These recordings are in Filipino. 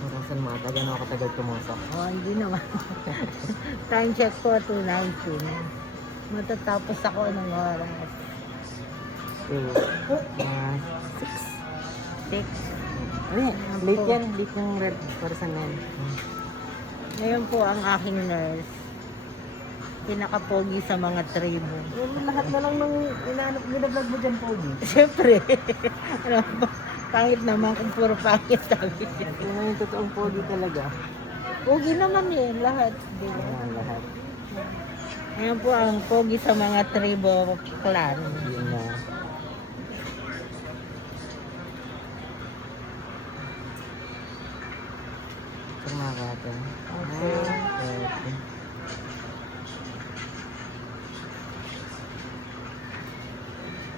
Orasan mga taga na ako katagal pumasok. Oh, hindi naman. Time check ko, 2:19. Matatapos ako ng oras. Mga 6. 6. Ano late yan. Late yung red orasan na yan. Ngayon po ang aking nurse. Pinakapogi sa mga tribo. Lahat na lang nung ninablog mo dyan, Pogi. Siyempre. Ano ba? Pangit naman kung puro pangit sabi siya. Ano yung totoong Pogi talaga? Pogi naman eh, lahat. Di ba? Ayan, lahat. Ngayon po ang pogi sa mga tribo clan. Yun na. Saan mga kata? Okay.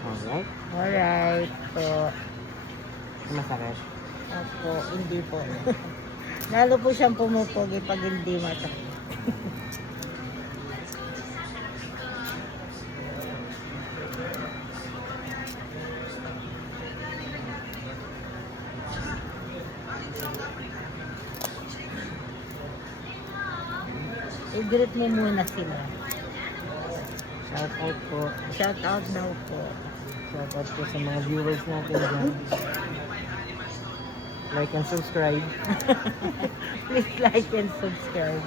Alright. Alright po. Masakit. Opo, hindi po. Lalo po siyang pumupogi pag hindi masakit. I-greet mo muna sila. Shout out po. Shout out daw po. Shout out po sa mga viewers natin dyan. Like and subscribe. Please like and subscribe.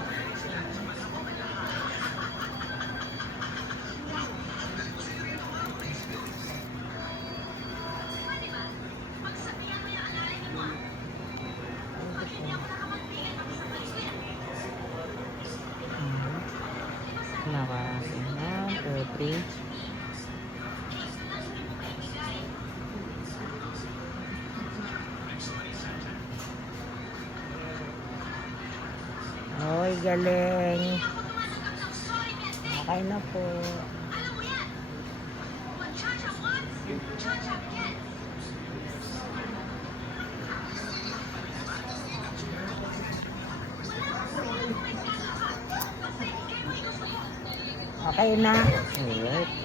Naka 1, 2, 3. Oy, galing. Okay na po. Okay na. Alright.